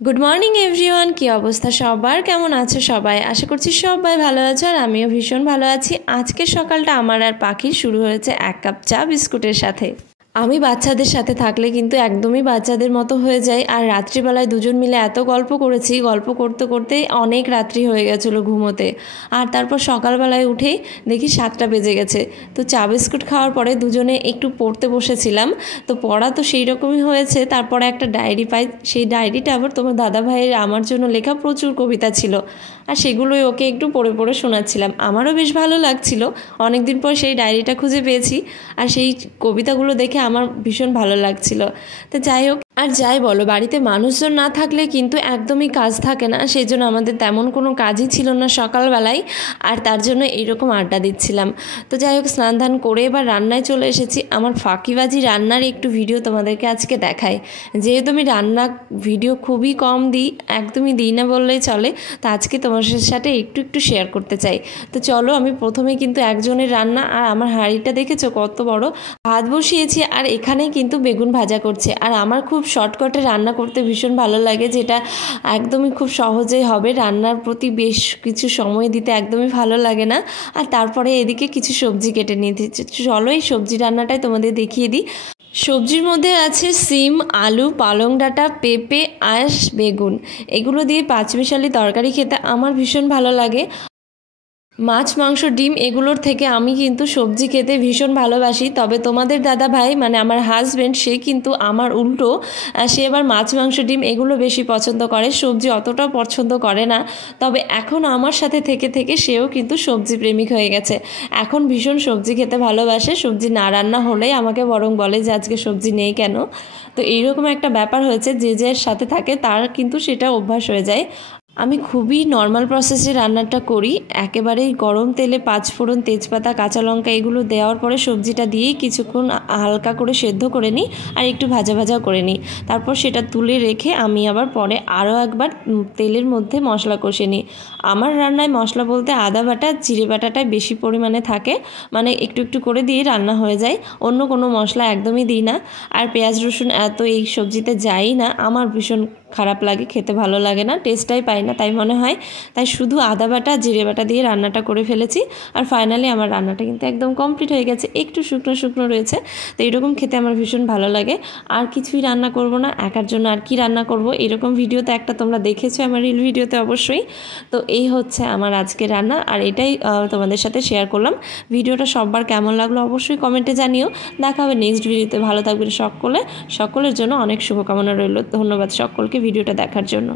Good morning everyone की अवस्था सबार केमन आछो सबाई आशा करछि सबाई भालो आछो और आमिओ भीषण भालो आछि। आजकेर सकालटा आमार आर पाखिर शुरू हयेछे एक कप चा बिस्कुटेर साथे। আমি বাচ্চাদের সাথে থাকলে কিন্তু একদমই বাচ্চাদের মতো হয়ে যাই। আর রাত্রিবেলায় দুজন মিলে এত গল্প করেছি, গল্প করতে করতেই অনেক রাত্রি হয়ে গেছিলো ঘুমোতে। আর তারপর সকালবেলায় উঠেই দেখি 7টা বেজে গেছে। তো চা বিস্কুট খাওয়ার পরে দুজনে একটু পড়তে বসেছিলাম। তো পড়া তো সেই রকমই হয়েছে। তারপরে একটা ডায়েরি পাই, সেই ডায়েরিটা আবার তোমার দাদা ভাইয়ের আমার জন্য লেখা প্রচুর কবিতা ছিল। আর সেগুলোই ওকে একটু পড়ে পড়ে শোনাচ্ছিলাম। আমারও বেশ ভালো লাগছিল, অনেক দিন পর সেই ডায়েরিটা খুঁজে পেয়েছি। আর সেই কবিতাগুলো দেখে আমার ভীষণ ভালো লাগছিল। তো যাই হোক, আর যাই বলো, বাড়িতে মানুষজন না থাকলে কিন্তু একদমই কাজ থাকে না। সেই জন্য আমাদের তেমন কোনো কাজই ছিল না সকালবেলায়, আর তার জন্য এইরকম আড্ডা দিচ্ছিলাম। তো যাই হোক, স্নান ধান করে এবার রান্নায় চলে এসেছি। আমার ফাঁকিবাজি রান্নার একটু ভিডিও তোমাদেরকে আজকে দেখাই। যেহেতু আমি রান্না ভিডিও খুবই কম দিই, একদমই দিই না বললেই চলে, তো আজকে তোমাদের সাথে একটু শেয়ার করতে চাই। তো চলো, আমি প্রথমে কিন্তু একজনের রান্না, আর আমার হাঁড়িটা দেখেছো কত বড়। ভাত বসিয়েছি আর এখানে কিন্তু বেগুন ভাজা করছে। আর আমার খুব শর্টকাটে রান্না করতে ভীষণ ভালো লাগে, যেটা একদমই খুব সহজেই হবে। রান্নার প্রতি বেশ কিছু সময় দিতে একদমই ভালো লাগে না। আর তারপরে এদিকে কিছু সবজি কেটে নিতে, চলো এই সবজি রান্নাটাই তোমাদের দেখিয়ে দিই। সবজির মধ্যে আছে সিম, আলু, পালং ডাঁটা, পেঁপে, আঁশ, বেগুন। এগুলো দিয়ে পাঁচমিশালি তরকারি খেতে আমার ভীষণ ভালো লাগে। মাছ, মাংস, ডিম এগুলোর থেকে আমি কিন্তু সবজি খেতে ভীষণ ভালোবাসি। তবে তোমাদের দাদা ভাই মানে আমার হাজব্যান্ড, সে কিন্তু আমার উল্টো, সে আবার মাছ, মাংস, ডিম এগুলো বেশি পছন্দ করে, সবজি অতটাও পছন্দ করে না। তবে এখন আমার সাথে থেকে থেকে সেও কিন্তু সবজি প্রেমিক হয়ে গেছে। এখন ভীষণ সবজি খেতে ভালোবাসে। সবজি না রান্না হলেই আমাকে বরং বলে যে আজকে সবজি নেই কেন। তো এইরকম একটা ব্যাপার হয়েছে, যে যার সাথে থাকে তার কিন্তু সেটা অভ্যাস হয়ে যায়। আমি খুবই নর্মাল প্রসেসে রান্নাটা করি। একেবারেই গরম তেলে 5 ফোড়ন, তেজপাতা, কাঁচা লঙ্কা এগুলো দেওয়ার পরে সবজিটা দিয়েই কিছুক্ষণ হালকা করে সেদ্ধ করে নিই, আর একটু ভাজা ভাজা করে নিই। তারপর সেটা তুলে রেখে আমি আবার পরে আরও একবার তেলের মধ্যে মশলা কষে নিই। আমার রান্নায় মশলা বলতে আদা বাটা, জিরে বাটাটাই বেশি পরিমাণে থাকে, মানে একটু করে দিয়ে রান্না হয়ে যায়। অন্য কোনো মশলা একদমই দিই না। আর পেঁয়াজ রসুন এত এই সবজিতে যাই না, আমার ভীষণ খারাপ লাগে, খেতে ভালো লাগে না, টেস্টটাই পাই না তাই মনে হয়। তাই শুধু আদা বাটা, জিরে বাটা দিয়ে রান্নাটা করে ফেলেছি। আর ফাইনালি আমার রান্নাটা কিন্তু একদম কমপ্লিট হয়ে গেছে, একটু শুকনো রয়েছে। তো এইরকম খেতে আমার ভীষণ ভালো লাগে। আর কিছুই রান্না করব না, একার জন্য আর কি রান্না করব। এরকম ভিডিওতে একটা তোমরা দেখেছো আমার রিল ভিডিওতে অবশ্যই। তো এই হচ্ছে আমার আজকে রান্না, আর এটাই তোমাদের সাথে শেয়ার করলাম। ভিডিওটা সবার কেমন লাগলো অবশ্যই কমেন্টে জানিও। দেখা হবে নেক্সট ভিডিওতে। ভালো থাকবেন সকলের জন্য অনেক শুভকামনা রইল। ধন্যবাদ সকলকে ভিডিওটা দেখার জন্য।